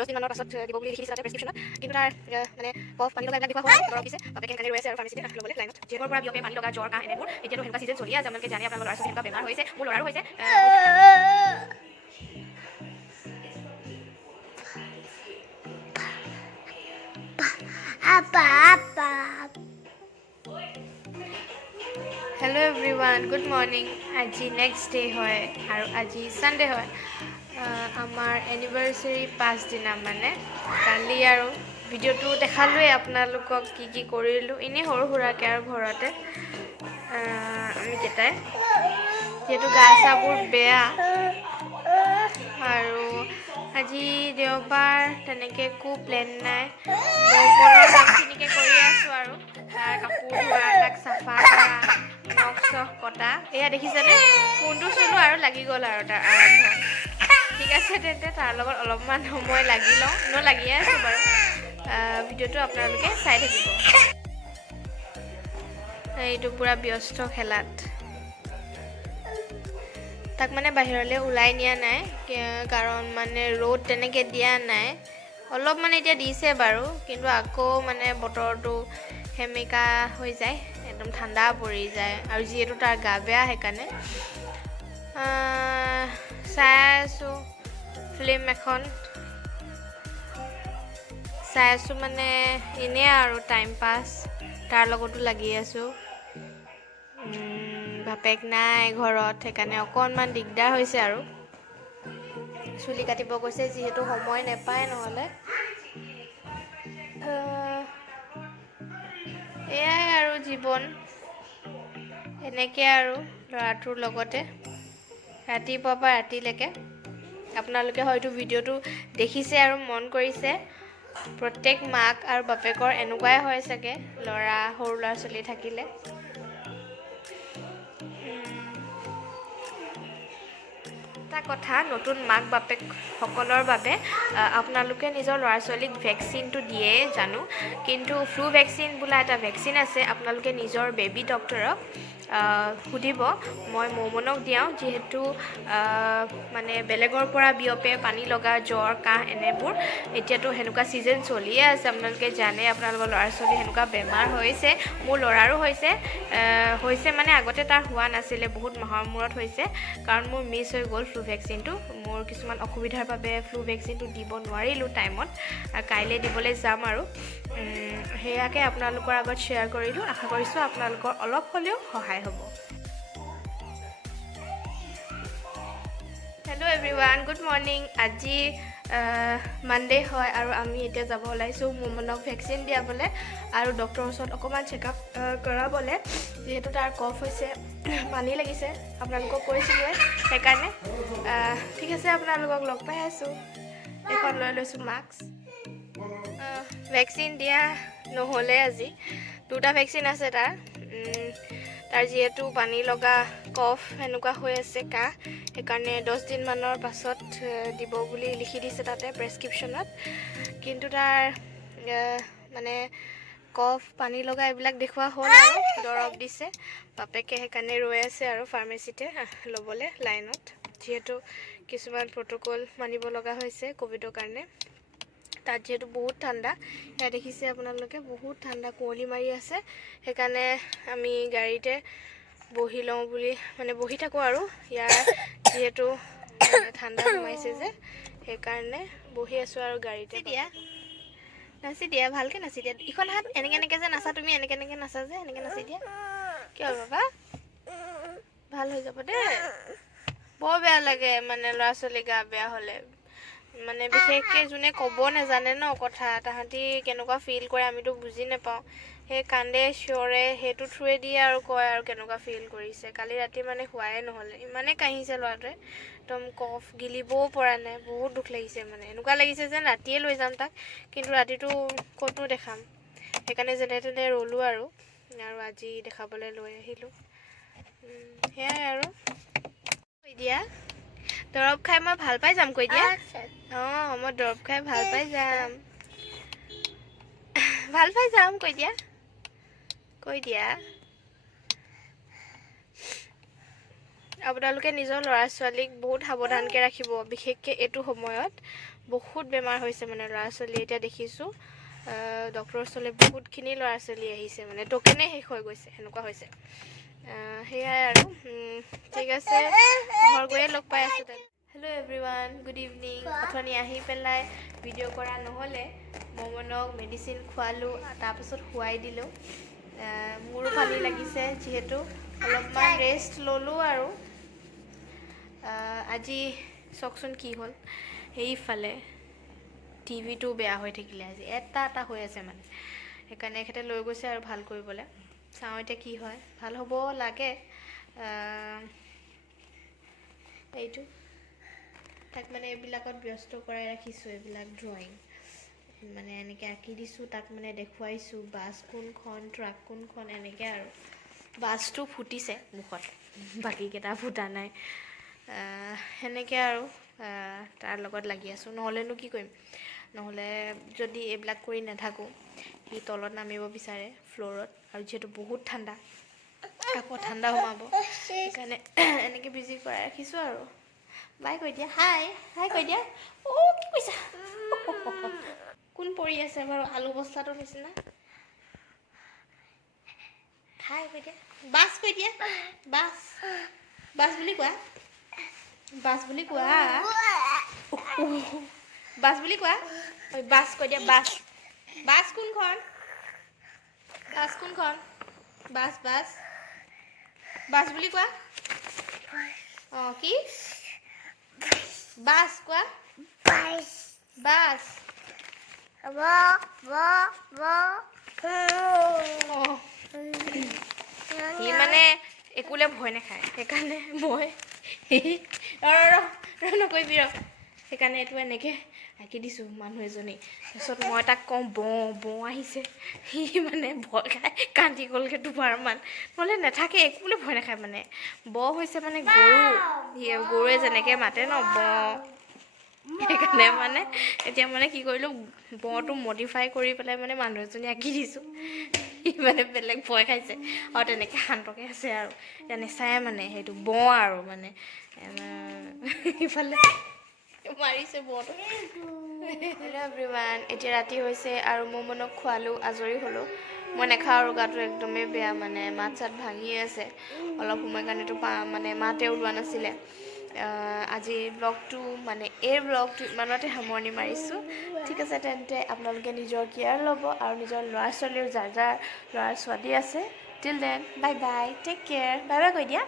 10 দিন মানৰ পাছত দিব বুলি লিখি দিছে প্ৰেছক্ৰিপশ্যনত কিন্তু তাৰ মানে কফ পানী লগা এইবিলাক দেখুওৱা হোৱা দৰৱ দিছে বাপেকে সেইকাৰণে ৰৈ আছে আৰু ফাৰ্মাচিতে ল'বলৈ লাইনত যিহেতুৰ পৰা বিয়পে পানী লগা জ্বৰ কাহ এনেবোৰ এতিয়াতো সেনেকুৱা চিজন চলি আছে আপোনালোকে জানে আপোনালোকৰ ল'ৰা ছোৱালী সেনেকুৱা বেমাৰ হৈছে মোৰ ল'ৰাৰো হৈছে Hello everyone, good morning. আজি next day হয় আৰু আজি Sunday হয় আমাৰ anniversary 5 দিনা মানে কালি আৰু ভিডিঅ'টো দেখালোৱে আপোনালোকক কি কৰিলোঁ ইনে সৰু সুৰাকে আৰু ঘৰতে আমি কেটাই যেহেতু গা চাবোৰ বেয়া আৰু আজি দেওবাৰ তেনেকৈ একো প্লেন নাই মনৰ কামখিনিকে কৰি আছোঁ আৰু তাৰ কাপোৰ ধোৱা তাক চাফা কৰা নখ চখ কটা এয়া দেখিছেনে ফোনটো চুলোঁ আৰু লাগি গ'ল আৰু তাৰ আৰম্ভ ঠিক আছে তেন্তে তাৰ লগত অলপমান সময় লাগি লওঁ লাগিয়ে আছোঁ বাৰু ভিডিঅ'টো আপোনালোকে চাই থাকিব এইটো পূৰা ব্যস্ত খেলাত তাক মানে বাহিৰলৈ ওলাই নিয়া নাই কাৰণ মানে ৰ'দ তেনেকৈ দিয়া নাই অলপ মানে এতিয়া দিছে বাৰু কিন্তু আকৌ মানে বতৰটো সেমেকা হৈ যায় একদম ঠাণ্ডা পৰি যায় আৰু যিহেতু তাৰ গা বেয়া সেইকাৰণে চাই আছোঁ ফিল্ম এখন চাই আছোঁ মানে এনেই আৰু টাইম পাছ তাৰ লগতো লাগি আছোঁ বাপেক নাই ঘৰত সেইকাৰণে অকণমান দিগদাৰ হৈছে আৰু চুলি কাটিব গৈছে যিহেতু সময় নাপায় নহ'লে এয়াই আৰু জীৱন এনেকৈ আৰু ল'ৰাটোৰ লগতে ৰাতিপুৱাৰ পৰা ৰাতিলৈকে আপোনালোকে হয়তো ভিডিঅ'টো দেখিছে আৰু মন কৰিছে প্ৰত্যেক মাক আৰু বাপেকৰ এনেকুৱাই হয় চাগে সৰু ল'ৰা ছোৱালী থাকিলে এটা কথা নতুন মাক বাপেকসকলৰ বাবে আপোনালোকে নিজৰ ল'ৰা ছোৱালীক ভেকচিনটো দিয়ে জানো কিন্তু ফ্লু ভেকচিন বোলা এটা ভেকচিন আছে আপোনালোকে নিজৰ বেবী ডক্টৰক সুধিব মই মৌমনক দিয়াওঁ যিহেতু মানে বেলেগৰ পৰা বিয়পে পানী লগা জ্বৰ কাহ এনেবোৰ এতিয়াতো সেনেকুৱা ছিজন চলিয়ে আছে আপোনালোকে জানে আপোনালোকৰ ল'ৰা ছোৱালী সেনেকুৱা বেমাৰ হৈছে মোৰ ল'ৰাৰো হৈছে মানে আগতে তাৰ হোৱা নাছিলে বহুত মাহৰ মূৰত হৈছে কাৰণ মোৰ মিছ হৈ গ'ল ফ্লু ভেকচিনটো মোৰ কিছুমান অসুবিধাৰ বাবে ফ্লু ভেকচিনটো দিব নোৱাৰিলোঁ টাইমত কাইলৈ দিবলৈ যাম আৰু সেয়াকে আপোনালোকৰ আগত শ্বেয়াৰ কৰিলোঁ আশা কৰিছোঁ আপোনালোকৰ অলপ হ'লেও সহায় হ'ব হেল্ল' এভৰিৱান গুড মৰ্ণিং আজি মানডে হয় আৰু আমি এতিয়া যাব ওলাইছোঁ মোমনক ভেকচিন দিয়াবলৈ আৰু ডক্টৰৰ ওচৰত অকণমান চেকআপ কৰাবলৈ যিহেতু তাৰ কফ হৈছে পানী লাগিছে আপোনালোকক কৈছিলোঁ সেইকাৰণে ঠিক আছে আপোনালোকক লগ পাই আছোঁ এইখন লৈ লৈছোঁ মাস্ক ভেকচিন দিয়া নহ'লে আজি 2টা ভেকচিন আছে তাৰ যিহেতু পানী লগা কফ এনেকুৱা হৈ আছে কাহ সেইকাৰণে 10 দিন মানৰ পাছত দিব বুলি লিখি দিছে তাতে প্ৰেছক্ৰিপশ্যনত কিন্তু তাৰ মানে কফ পানী লগা এইবিলাক দেখুওৱা হ'ল আৰু দৰৱ দিছে বাপেকে সেইকাৰণে ৰৈ আছে আৰু ফাৰ্মাচিতে ল'বলৈ লাইনত যিহেতু কিছুমান প্ৰট'কল মানিব লগা হৈছে ক'ভিডৰ কাৰণে তাত যিহেতু বহুত ঠাণ্ডা ইয়াত দেখিছে আপোনালোকে বহুত ঠাণ্ডা কুঁৱলী মাৰি আছে সেইকাৰণে আমি গাড়ীতে বহি লওঁ বুলি মানে বহি থাকোঁ আৰু ইয়াৰ যিহেতু ঠাণ্ডা সোমাইছে যে সেইকাৰণে বহি আছোঁ আৰু গাড়ীতে নাচি দিয়া ভালকৈ নাচি দিয়া ইখন হাত এনেকৈ যে নাচা তুমি এনেকৈ নাচা যে এনেকৈ নাচি দিয়া কিয় বাবা ভাল হৈ যাব দেই বৰ বেয়া লাগে মানে ল'ৰা ছোৱালী গা বেয়া হ'লে মানে বিশেষকৈ যোনে ক'ব নাজানে ন কথা তাহাঁতি কেনেকুৱা ফিল কৰে আমিতো বুজি নাপাওঁ সেই কান্দে চিঞৰে সেইটো থ্ৰুৱে দিয়ে আৰু কয় আৰু কেনেকুৱা ফিল কৰিছে কালি ৰাতি মানে হোৱাই নহ'লে ইমানেই কাঢ়িছে ল'ৰাটোৱে একদম কফ গিলিবও পৰা নাই বহুত দুখ লাগিছে মানে এনেকুৱা লাগিছে যেন ৰাতিয়ে লৈ যাম তাক কিন্তু ৰাতিটো ক'তনো দেখাম সেইকাৰণে যেনে তেনে ৰ'লোঁ আৰু আজি দেখাবলৈ লৈ আহিলোঁ সেয়াই আৰু কৈ দিয়া দৰৱ খাই মই ভাল পাই যাম কৈ দিয়া মই দৰৱ খাই ভাল পাই যাম কৈ দিয়া আপোনালোকে নিজৰ ল'ৰা ছোৱালীক বহুত সাৱধানকৈ ৰাখিব বিশেষকৈ এইটো সময়ত বহুত বেমাৰ হৈছে মানে ল'ৰা ছোৱালী এতিয়া দেখিছোঁ ডক্টৰৰ ওচৰলৈ বহুতখিনি ল'ৰা ছোৱালী আহিছে মানে টকেনে শেষ হৈ গৈছে সেনেকুৱা হৈছে সেয়াই আৰু ঠিক আছে ঘৰ গৈয়ে লগ পাই আছোঁ তাত হেল্ল' এভৰিৱান গুড ইভিনিং অথনি আহি পেলাই ভিডিঅ' কৰা নহ'লে মমনক মেডিচিন খোৱালোঁ তাৰপাছত শুৱাই দিলোঁ মোৰো পানী লাগিছে যিহেতু অলপমান ৰেষ্ট ল'লোঁ আৰু আজি চাওকচোন কি হ'ল সেইফালে টিভিটো বেয়া হৈ থাকিলে আজি এটা হৈ আছে মানে সেইকাৰণে এখেতে লৈ গৈছে আৰু ভাল কৰিবলৈ চাওঁ এতিয়া কি হয় ভাল হ'ব লাগে এইটো তাক মানে এইবিলাকত ব্যস্ত কৰাই ৰাখিছোঁ এইবিলাক ড্ৰয়িং মানে এনেকৈ আঁকি দিছোঁ তাক মানে দেখুৱাইছোঁ বাছ কোনখন ট্ৰাক কোনখন এনেকৈ আৰু বাছটো ফুটিছে মুখত বাকীকেইটা ফুটা নাই সেনেকৈ আৰু তাৰ লগত লাগি আছোঁ নহ'লেনো কি কৰিম নহ'লে যদি এইবিলাক কৰি নাথাকোঁ সি তলত নামিব বিচাৰে ফ্ল'ৰত আৰু যিহেতু বহুত ঠাণ্ডা আকৌ ঠাণ্ডা সোমাব সেইকাৰণে এনেকৈ বিজি কৰাই ৰাখিছোঁ আৰু বাই কৈ দিয়া হাই কৈ দিয়া কি কৈছা কোন পৰি আছে বাৰু আলু বস্তাটোৰ নিচিনা হাই কৈ দিয়া বাছ কৈ দিয়া বাছ বুলি কোৱা বাছ বুলি কোৱা বাছ বুলি কোৱা ঐ বাছ কৈ দিয়া বাছ কোনখন বাছ বুলি কোৱা অঁ কি বাছ কোৱা বাছ সি মানে একোলে ভয় নাখায় সেইকাৰণে মই নকৰিবি সেইকাৰণে এইটো এনেকৈ আঁকি দিছোঁ মানুহ এজনী তাৰপিছত মই তাক কওঁ বওঁ আহিছে সি মানে ভয় খাই কান্দি গ'লগৈ দুবাৰমান নহ'লে নাথাকে একোলে ভয় নাখায় মানে হৈছে মানে গৰুৱে যেনেকৈ মাতে ন সেইকাৰণে মানে এতিয়া মানে কি কৰিলোঁ বটো মডিফাই কৰি পেলাই মানে মানুহ এজনী আঁকি দিছোঁ সি মানে বেলেগ ভয় খাইছে আৰু তেনেকৈ শান্তকৈ আছে আৰু এতিয়া নেচায় মানে সেইটো আৰু মানে ইফালে মাৰিছে বটো হেল্ল' এভৰিৱান এতিয়া ৰাতি হৈছে আৰু মমনক খোৱালোঁ আজৰি হ'লোঁ মই নাখাওঁ আৰু গাটো একদমেই বেয়া মানে মাত চাত ভাঙি আছে অলপ সময় কাৰণেতো মানে মাতে ওলোৱা নাছিলে আজি ব্লগটো মানে এই ব্লগটো ইমানতে সামৰণি মাৰিছোঁ ঠিক আছে তেন্তে আপোনালোকে নিজৰ কেয়াৰ ল'ব আৰু নিজৰ ল'ৰা ছোৱালীৰ যাৰ ল'ৰা ছোৱালী আছে till then bye bye take care bye bye কৈ দিয়া